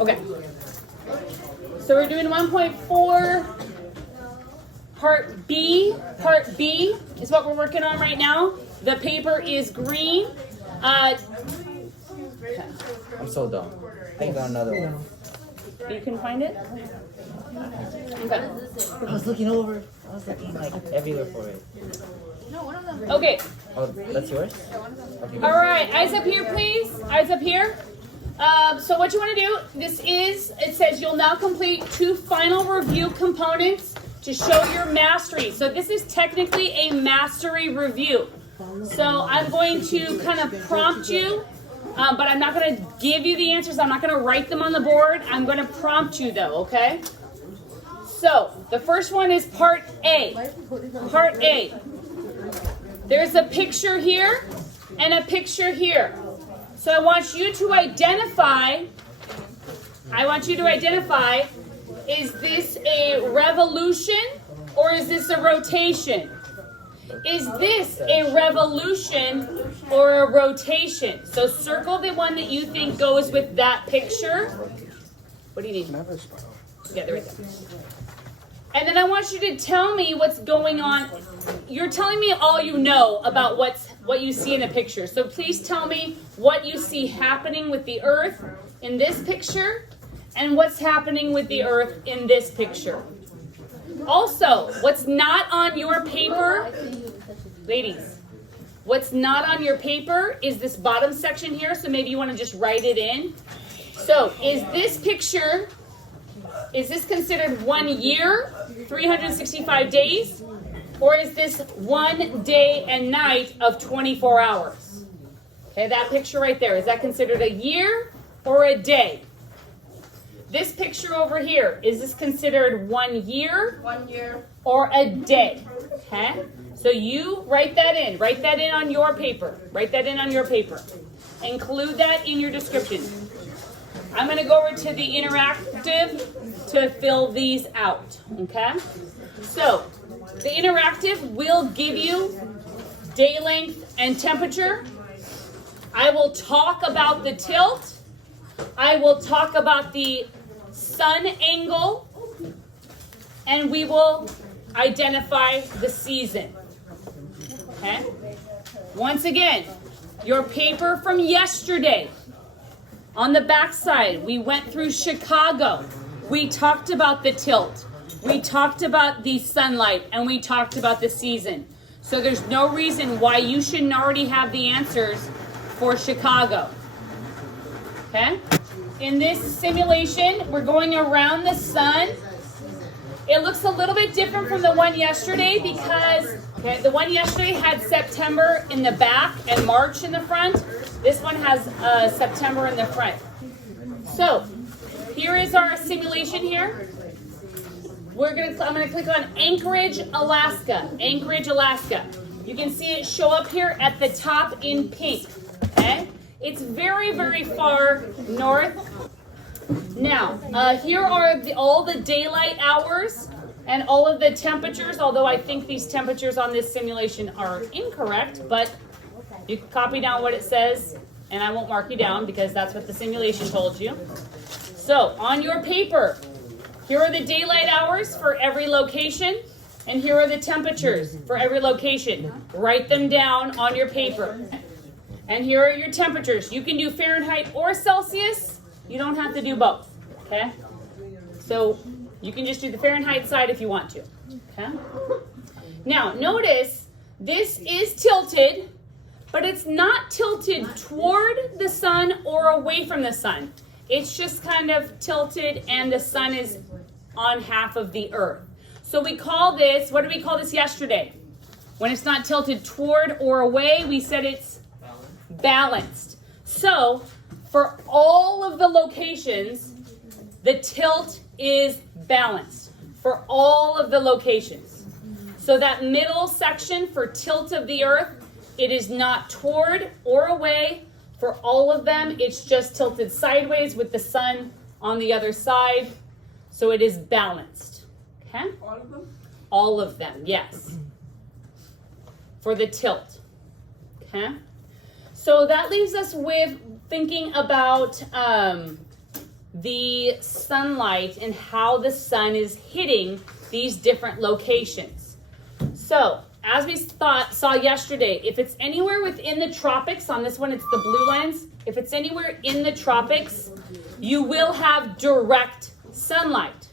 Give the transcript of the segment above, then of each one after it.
Okay. So we're doing 1.4, part B. Part B is what we're working on right now. The paper is green. I'm so dumb. I got another one. You can find it? Okay. I was looking like everywhere for it. Okay. Oh, that's yours? Okay. All right. Eyes up here, please. Eyes up here. So what you want to do, it says you'll now complete 2 final review components to show your mastery. So this is technically a mastery review. So I'm going to kind of prompt you, but I'm not going to give you the answers. I'm not going to write them on the board. I'm going to prompt you though, okay? So the first one is part A. Part A. There's a picture here and a picture here. So I want you to identify, is this a revolution or is this a rotation? Is this a revolution or a rotation? So circle the one that you think goes with that picture. What do you need? Yeah, they're right there. And then I want you to tell me what's going on. You're telling me all you know about what you see in the picture. So please tell me what you see happening with the earth in this picture and what's happening with the earth in this picture. Also, what's not on your paper, ladies, what's not on your paper is this bottom section here. So maybe you want to just write it in. So is this picture, is this considered 1 year, 365 days? Or is this 1 day and night of 24 hours? Okay, that picture right there, is that considered a year or a day? This picture over here, is this considered 1 year? 1 year. Or a day? Okay, so you write that in. Write that in on your paper. Write that in on your paper. Include that in your description. I'm going to go over to the interactive to fill these out. Okay, so the interactive will give you day length and temperature. I will talk about the tilt. I will talk about the sun angle. And we will identify the season. Okay? Once again, your paper from yesterday. On the back side, we went through Chicago. We talked about the tilt. We talked about the sunlight, and we talked about the season. So there's no reason why you shouldn't already have the answers for Chicago. Okay? In this simulation, we're going around the sun. It looks a little bit different from the one yesterday because the one yesterday had September in the back and March in the front. This one has September in the front. So here is our simulation here. I'm going to click on Anchorage, Alaska. Anchorage, Alaska. You can see it show up here at the top in pink. Okay? It's very, very far north. Now, here are all the daylight hours and all of the temperatures, although I think these temperatures on this simulation are incorrect, but you can copy down what it says, and I won't mark you down because that's what the simulation told you. So, on your paper, here are the daylight hours for every location, and here are the temperatures for every location. Write them down on your paper. And here are your temperatures. You can do Fahrenheit or Celsius. You don't have to do both, okay? So you can just do the Fahrenheit side if you want to, okay? Now, notice this is tilted, but it's not tilted toward the sun or away from the sun. It's just kind of tilted and the sun is on half of the earth. So we call this, what did we call this yesterday? When it's not tilted toward or away, we said it's balanced. So for all of the locations, the tilt is balanced for all of the locations. So that middle section for tilt of the earth, it is not toward or away. For all of them, it's just tilted sideways with the sun on the other side. So it is balanced. Okay? All of them? All of them, yes. For the tilt. Okay? So that leaves us with thinking about the sunlight and how the sun is hitting these different locations. So, as we saw yesterday, if it's anywhere within the tropics, on this one it's the blue lines, if it's anywhere in the tropics, you will have direct sunlight.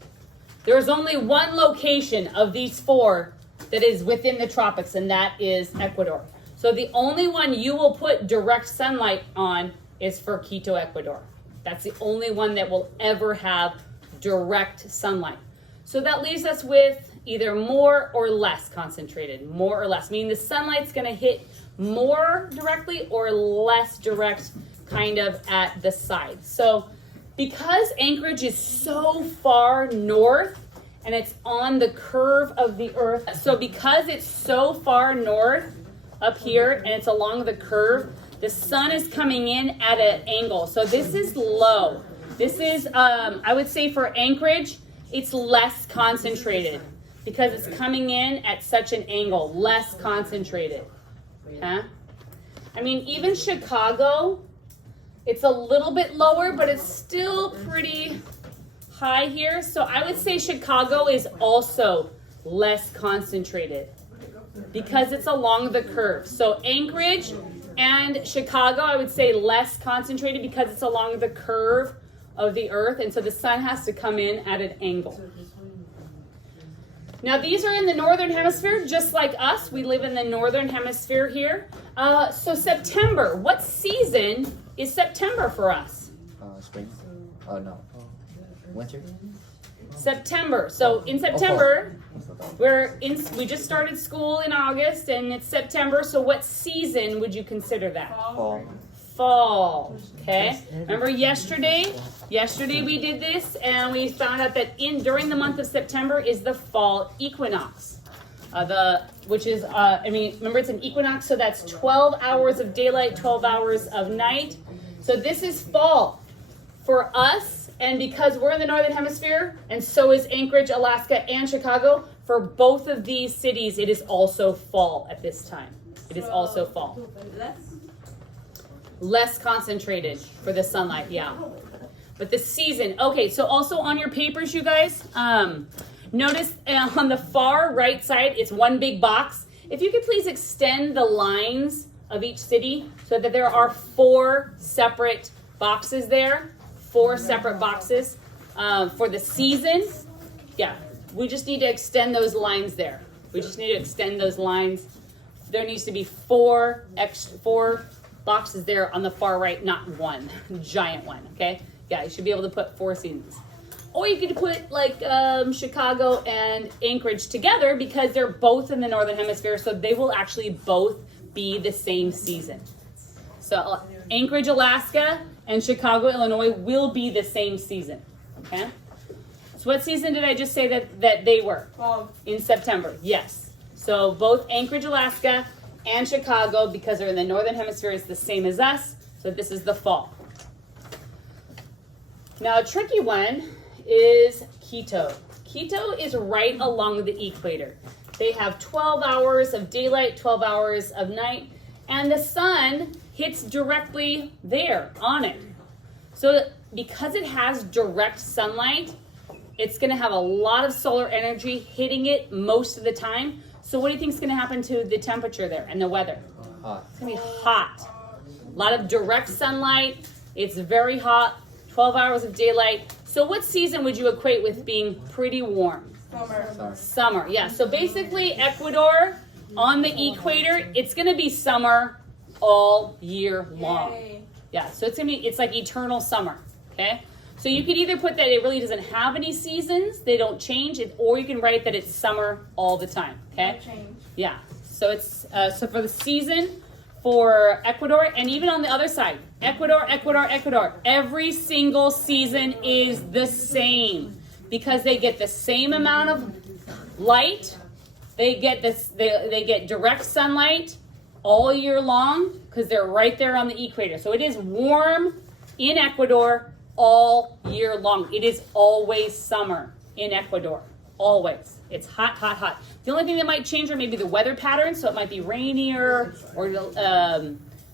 There's only one location of these four that is within the tropics, and that is Ecuador. So the only one you will put direct sunlight on is for Quito, Ecuador. That's the only one that will ever have direct sunlight. So that leaves us with either more or less concentrated, more or less, meaning the sunlight's gonna hit more directly or less direct kind of at the side. So because Anchorage is so far north and it's on the curve of the earth, so because it's so far north up here and it's along the curve, the sun is coming in at an angle. So this is low. This is, I would say for Anchorage, it's less concentrated because it's coming in at such an angle, less concentrated. Huh? I mean, even Chicago, it's a little bit lower, but it's still pretty high here. So I would say Chicago is also less concentrated because it's along the curve. So Anchorage and Chicago, I would say less concentrated because it's along the curve of the earth, and so the sun has to come in at an angle. Now these are in the northern hemisphere, just like us. We live in the northern hemisphere here. So September, what season is September for us? Spring? Oh, no. Winter? September. So in September, we just started school in August, and it's September. So what season would you consider that? Fall. Fall. Okay. Remember yesterday we did this, and we found out that during the month of September is the fall equinox. Remember it's an equinox, so that's 12 hours of daylight, 12 hours of night. So this is fall for us, and because we're in the northern hemisphere, and so is Anchorage, Alaska, and Chicago, for both of these cities, it is also fall at this time. It is also fall. Less concentrated for the sunlight, yeah. But the season, okay, so also on your papers, you guys, notice on the far right side, it's one big box. If you could please extend the lines of each city so that there are 4 separate boxes there, 4 separate boxes for the season. Yeah, we just need to extend those lines there. We just need to extend those lines. There needs to be 4 boxes there on the far right, not one giant one, okay? Yeah, you should be able to put 4 seasons. Or you could put like Chicago and Anchorage together because they're both in the northern hemisphere, so they will actually both be the same season. So Anchorage, Alaska, and Chicago, Illinois will be the same season, okay? So what season did I just say that they were? Fall. In September, yes. So both Anchorage, Alaska, and Chicago, because they're in the northern hemisphere, is the same as us. So this is the fall. Now a tricky one is Quito. Quito is right along the equator. They have 12 hours of daylight, 12 hours of night, and the sun hits directly there on it. So because it has direct sunlight, it's going to have a lot of solar energy hitting it most of the time. So what do you think is going to happen to the temperature there and the weather? Hot. It's going to be hot. A lot of direct sunlight. It's very hot. 12 hours of daylight. So what season would you equate with being pretty warm? Summer. Summer, yeah. So basically Ecuador on the equator, it's going to be summer all year long. Yay. Yeah, so it's like eternal summer, okay? So you could either put that it really doesn't have any seasons, they don't change, or you can write that it's summer all the time, okay? No change. Yeah, so it's so for the season for Ecuador, and even on the other side, Ecuador, every single season is the same because they get the same amount of light, they get direct sunlight all year long because they're right there on the equator. So it is warm in Ecuador all year long. It is always summer in Ecuador. Always. It's hot, hot, hot. The only thing that might change are maybe the weather patterns. So it might be rainier or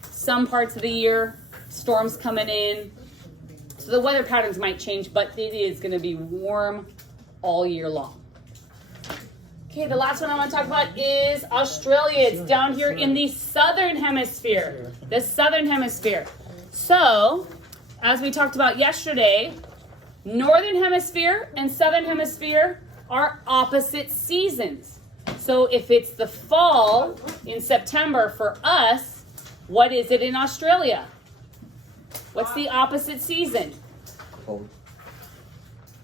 some parts of the year, storms coming in. So the weather patterns might change, but it is going to be warm all year long. Okay, the last one I want to talk about is Australia. It's down here in the southern hemisphere. The southern hemisphere. So, as we talked about yesterday, northern hemisphere and southern hemisphere are opposite seasons. So if it's the fall in September for us, what is it in Australia? What's the opposite season? Cold.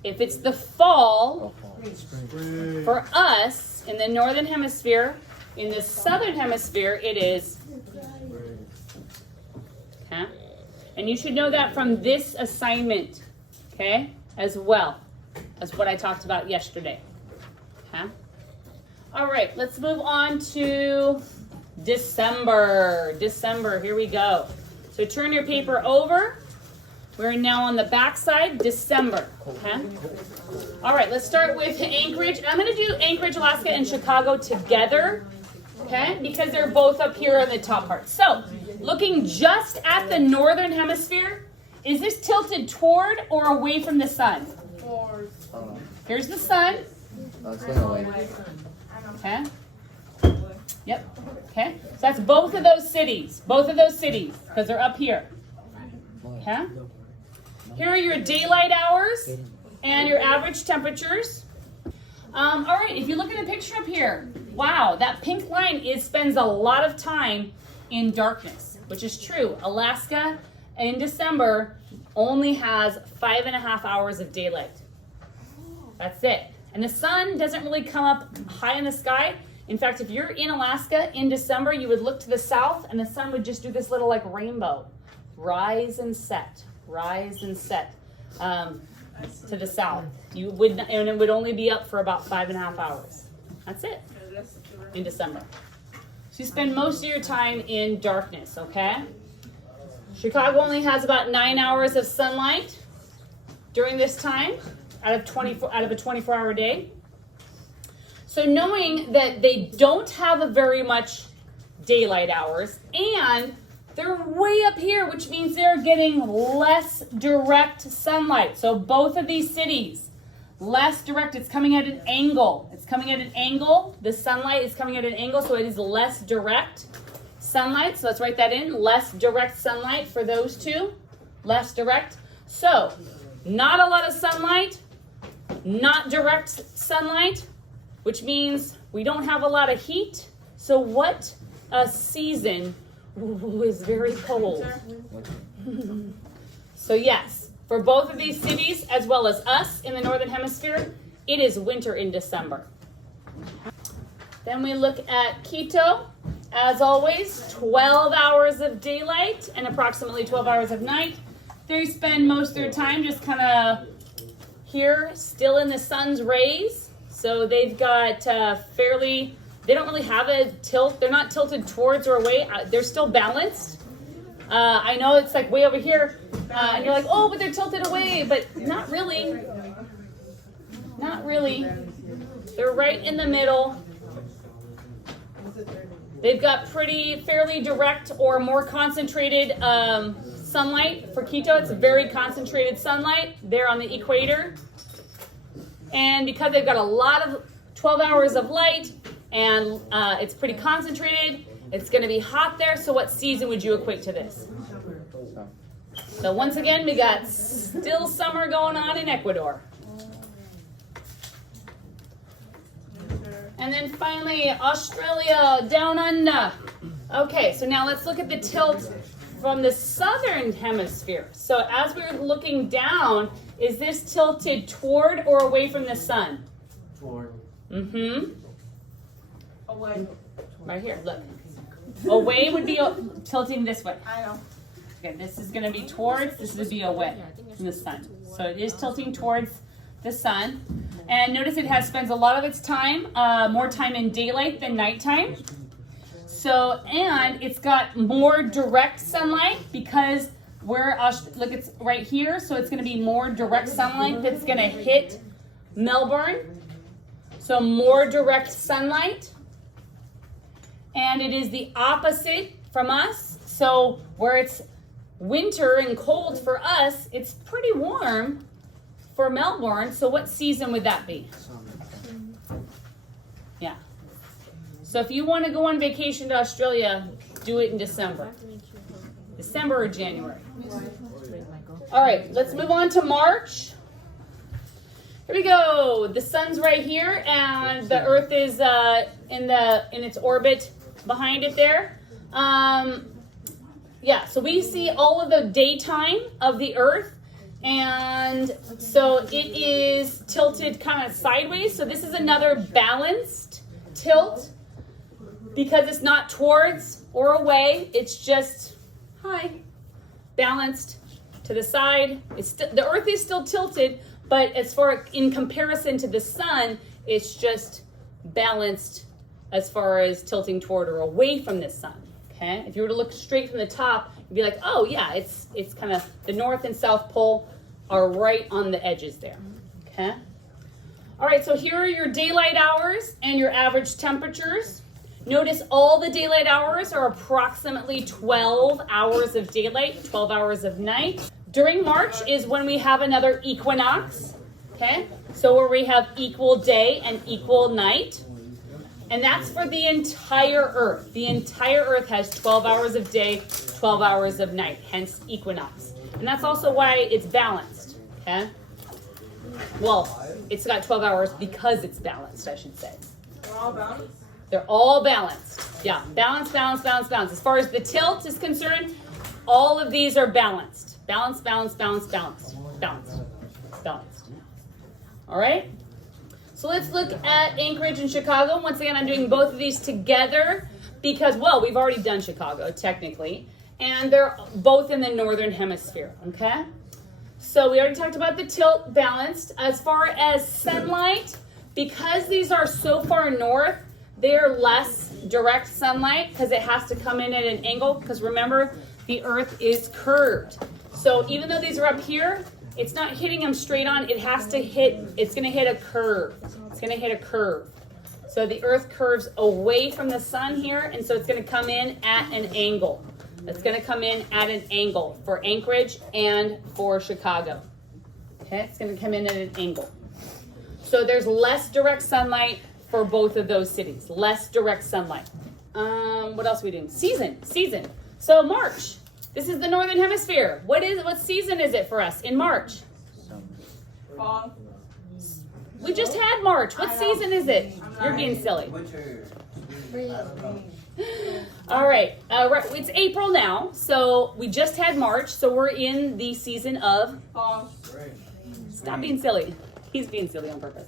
If it's the fall Spring. for us in the northern hemisphere, in the southern hemisphere it is. Okay? And you should know that from this assignment, okay, as well as what I talked about yesterday. Okay? All right, let's move on to December. December, here we go. So turn your paper over. We're now on the back side, December. Okay? All right, let's start with Anchorage. I'm going to do Anchorage, Alaska, and Chicago together, okay, because they're both up here on the top part. So, looking just at the northern hemisphere, is this tilted toward or away from the sun? Here's the sun. It's going away. Okay. Yep. Okay. So that's both of those cities. Both of those cities, because they're up here. Okay. Here are your daylight hours and your average temperatures. All right. If you look at the picture up here, wow, that pink line spends a lot of time in darkness, which is true. Alaska in December only has 5.5 hours of daylight. That's it. And the sun doesn't really come up high in the sky. In fact, if you're in Alaska in December, you would look to the south and the sun would just do this little like rainbow. Rise and set to the south. You would not, and it would only be up for about 5.5 hours. That's it in December. So you spend most of your time in darkness, okay? Chicago only has about 9 hours of sunlight during this time out of a 24-hour day. So knowing that they don't have a very much daylight hours and they're way up here, which means they're getting less direct sunlight. So both of these cities, less direct, it's coming at an angle. It's coming at an angle. The sunlight is coming at an angle, so it is less direct sunlight. So let's write that in. Less direct sunlight for those two. Less direct. So not a lot of sunlight, not direct sunlight, which means we don't have a lot of heat. So what a season is very cold. So yes, for both of these cities, as well as us in the Northern Hemisphere, it is winter in December. Then we look at Quito. As always, 12 hours of daylight and approximately 12 hours of night. They spend most of their time just kind of here, still in the sun's rays. So they've got they don't really have a tilt. They're not tilted towards or away. They're still balanced. I know it's like way over here, and you're like, oh, but they're tilted away, but not really. Not really. They're right in the middle. They've got fairly direct or more concentrated sunlight. For Quito, it's very concentrated sunlight. They're on the equator. And because they've got a lot of 12 hours of light and it's pretty concentrated, it's going to be hot there. So what season would you equate to this? So once again, we got still summer going on in Ecuador. And then finally, Australia, down under. Okay, so now let's look at the tilt from the southern hemisphere. So as we're looking down, is this tilted toward or away from the sun? Toward. Mm-hmm. Away. Right here, look. Away would be tilting this way. I know. Okay, this is going to be towards, this would be away from the sun. So it is tilting towards the sun. And notice it spends a lot of its time, more time in daylight than nighttime. So, and it's got more direct sunlight because look, it's right here. So it's going to be more direct sunlight that's going to hit Melbourne. So more direct sunlight. And it is the opposite from us. So where it's winter and cold for us. It's pretty warm for Melbourne. So what season would that be? Yeah. So if you want to go on vacation to Australia, do it in December. December or January. All right, let's move on to March. Here we go. The sun's right here, and the Earth is in its orbit behind it there. Yeah, so we see all of the daytime of the Earth, and so it is tilted kind of sideways. So this is another balanced tilt because it's not towards or away. It's just balanced to the side. The Earth is still tilted, but as far in comparison to the sun, it's just balanced as far as tilting toward or away from the sun. Okay, if you were to look straight from the top, you'd be like, oh yeah, it's kind of the North and South Pole are right on the edges there. Okay. All right, so here are your daylight hours and your average temperatures. Notice all the daylight hours are approximately 12 hours of daylight, 12 hours of night. During March is when we have another equinox, okay? So where we have equal day and equal night. And that's for the entire Earth. The entire Earth has 12 hours of day, 12 hours of night, hence equinox. And that's also why it's balanced, okay? Well, it's got 12 hours because it's balanced, I should say. They're all balanced? They're all balanced. Yeah, balance, balance, balance, balance. As far as the tilt is concerned, all of these are balanced. Balance, balance, balance, balance. Balanced. Balanced. All right? So let's look at Anchorage and Chicago. Once again, I'm doing both of these together because, well, we've already done Chicago, technically. And they're both in the northern hemisphere, okay? So we already talked about the tilt balanced. As far as sunlight, because these are so far north, they're less direct sunlight because it has to come in at an angle. Because remember, the Earth is curved. So even though these are up here, it's not hitting them straight on. It has to hit, it's going to hit a curve. It's going to hit a curve. So the Earth curves away from the sun here, and so it's going to come in at an angle. It's going to come in at an angle for Anchorage and for Chicago. Okay, it's going to come in at an angle. So there's less direct sunlight for both of those cities. Less direct sunlight. What else are we doing? Season. So March. This is the northern hemisphere. What season is it for us in March? Fall. We just had March. What season is it? You're being silly. All right. It's April now, so we just had March, so we're in the season of Fall. Stop being silly. He's being silly on purpose.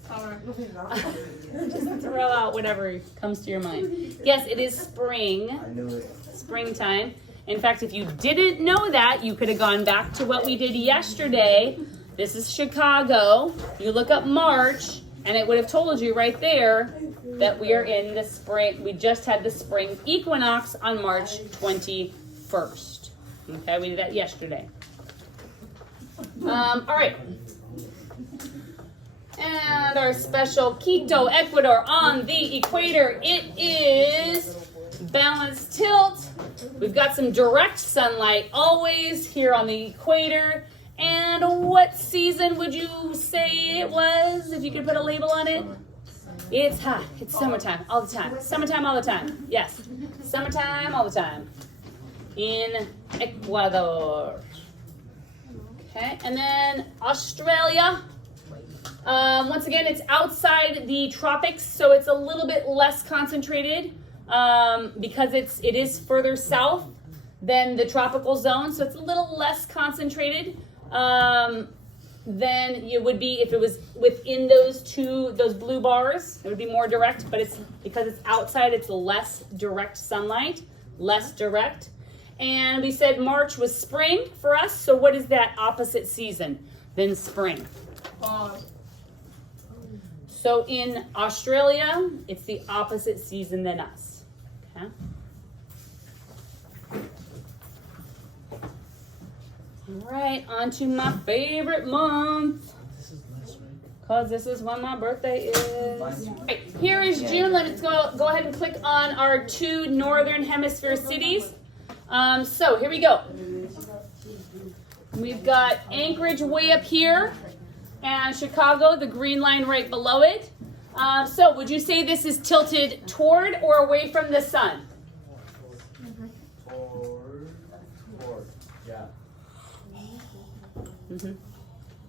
Just throw out whatever comes to your mind. Yes, it is spring. I knew it. Springtime. In fact, if you didn't know that, you could have gone back to what we did yesterday. This is Chicago. You look up March, and it would have told you right there that we are in the spring. We just had the spring equinox on March 21st. Okay, we did that yesterday. All right. And our special Quito, Ecuador on the equator. It is balanced tilt. We've got some direct sunlight always here on the equator. And what season would you say it was, if you could put a label on it? It's hot. It's summertime all the time. Summertime all the time. Yes. Summertime all the time. In Ecuador. Okay. And then Australia. Once again, it's outside the tropics, so it's a little bit less concentrated because it is further south than the tropical zone, so it's a little less concentrated than it would be if it was within those blue bars. It would be more direct, but it's because it's outside, it's less direct sunlight, less direct. And we said March was spring for us, so what is that opposite season than spring? Fall. So in Australia, it's the opposite season than us. Okay. All right, on to my favorite month. Because this is when my birthday is. All right, here is June. Let's go ahead and click on our two northern hemisphere cities. So here we go. We've got Anchorage way up here, and Chicago, the green line right below it. So would you say this is tilted toward or away from the sun? Toward. Yeah.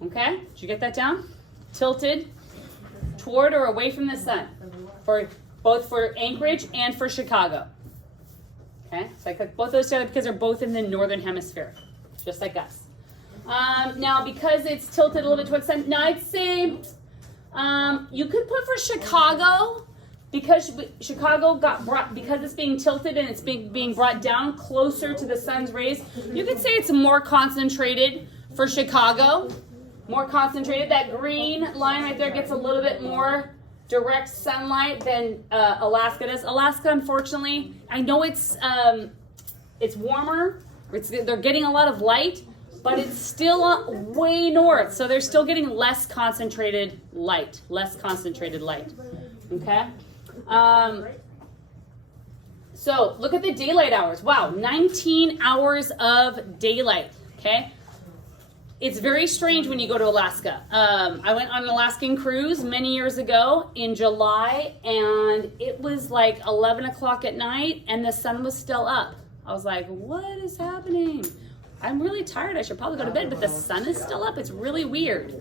Okay, did you get that down? Tilted toward or away from the sun, for both for Anchorage and for Chicago. Okay, so I click both those together because they're both in the northern hemisphere, just like us. Now, because it's tilted a little bit towards the sun, now I'd say you could put for Chicago, because Chicago got brought, because it's being tilted and it's being brought down closer to the sun's rays. You could say it's more concentrated for Chicago. More concentrated. That green line right there gets a little bit more direct sunlight than Alaska does. Alaska, unfortunately, I know it's warmer. They're getting a lot of light, but it's still way north, so they're still getting less concentrated light. Okay. So look at the daylight hours. Wow, 19 hours of daylight. Okay. It's very strange when you go to Alaska. I went on an Alaskan cruise many years ago in July, and it was like 11 o'clock at night, and the sun was still up. I was like, what is happening? I'm really tired. I should probably go to bed, but the sun is still up. It's really weird.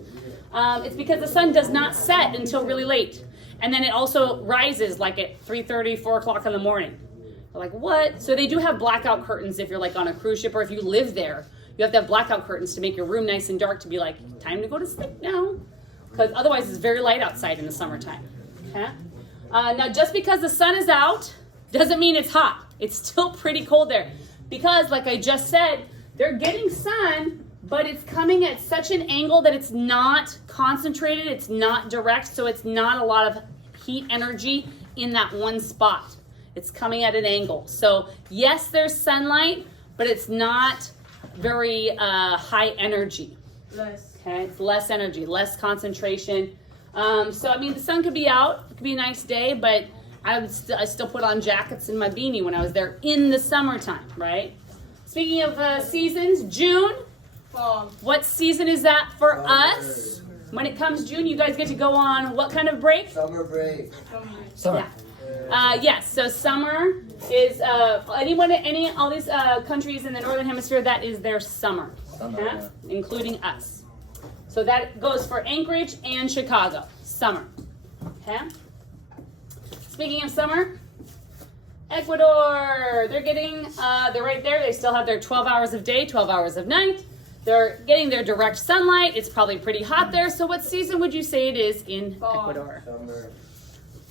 It's because the sun does not set until really late. And then it also rises like at 3:30, 4 o'clock in the morning. They're like, what? So they do have blackout curtains if you're like on a cruise ship, or if you live there. You have to have blackout curtains to make your room nice and dark, to be like, time to go to sleep now. Because otherwise it's very light outside in the summertime. Okay? Now, just because the sun is out doesn't mean it's hot. It's still pretty cold there. Because, like I just said, they're getting sun, but it's coming at such an angle that it's not concentrated, it's not direct, so it's not a lot of heat energy in that one spot. It's coming at an angle. So, yes, there's sunlight, but it's not very high energy. Less. Okay, it's less energy, less concentration. So I mean, the sun could be out, it could be a nice day, but I still put on jackets and my beanie when I was there in the summertime, right? Speaking of seasons, June. Fall. What season is that for us? When it comes June, you guys get to go on what kind of break? Summer break. Summer. Yes, so summer is all these countries in the northern hemisphere, that is their summer, okay? Including us. So that goes for Anchorage and Chicago, summer. Okay. Speaking of summer, Ecuador, they're right there. They still have their 12 hours of day, 12 hours of night. They're getting their direct sunlight. It's probably pretty hot there. So what season would you say it is in Ecuador? Summer.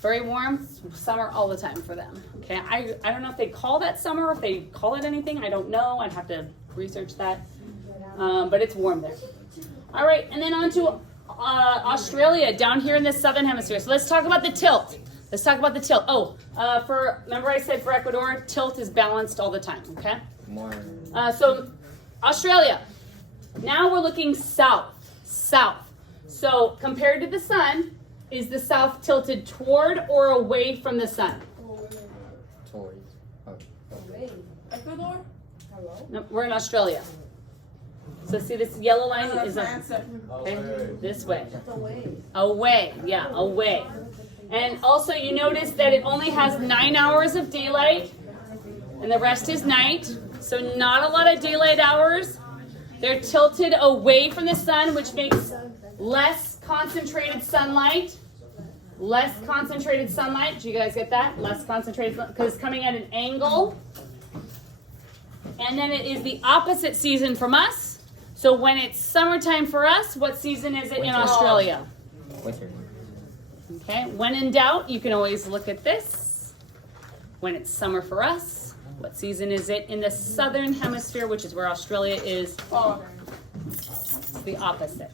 Very warm, summer all the time for them. Okay, I don't know if they call that summer or if they call it anything. I don't know. I'd have to research that. But it's warm there. All right, and then on to Australia, down here in the southern hemisphere. So let's talk about the tilt. Oh, remember I said for Ecuador, tilt is balanced all the time, okay? More. So Australia, now we're looking south. So compared to the sun, is the south tilted toward or away from the sun? Towards. Oh. Ecuador? No, we're in Australia. So see this yellow line That's is my answer. this way. Away, yeah, away. And also you notice that it only has 9 hours of daylight and the rest is night. So not a lot of daylight hours. They're tilted away from the sun, which makes less concentrated sunlight. Less concentrated sunlight. Do you guys get that? Less concentrated, because it's coming at an angle. And then it is the opposite season from us. So when it's summertime for us, what season is it in Australia? Winter. Okay, when in doubt, you can always look at this. When it's summer for us, what season is it in the southern hemisphere, which is where Australia is? Fall. It's the opposite.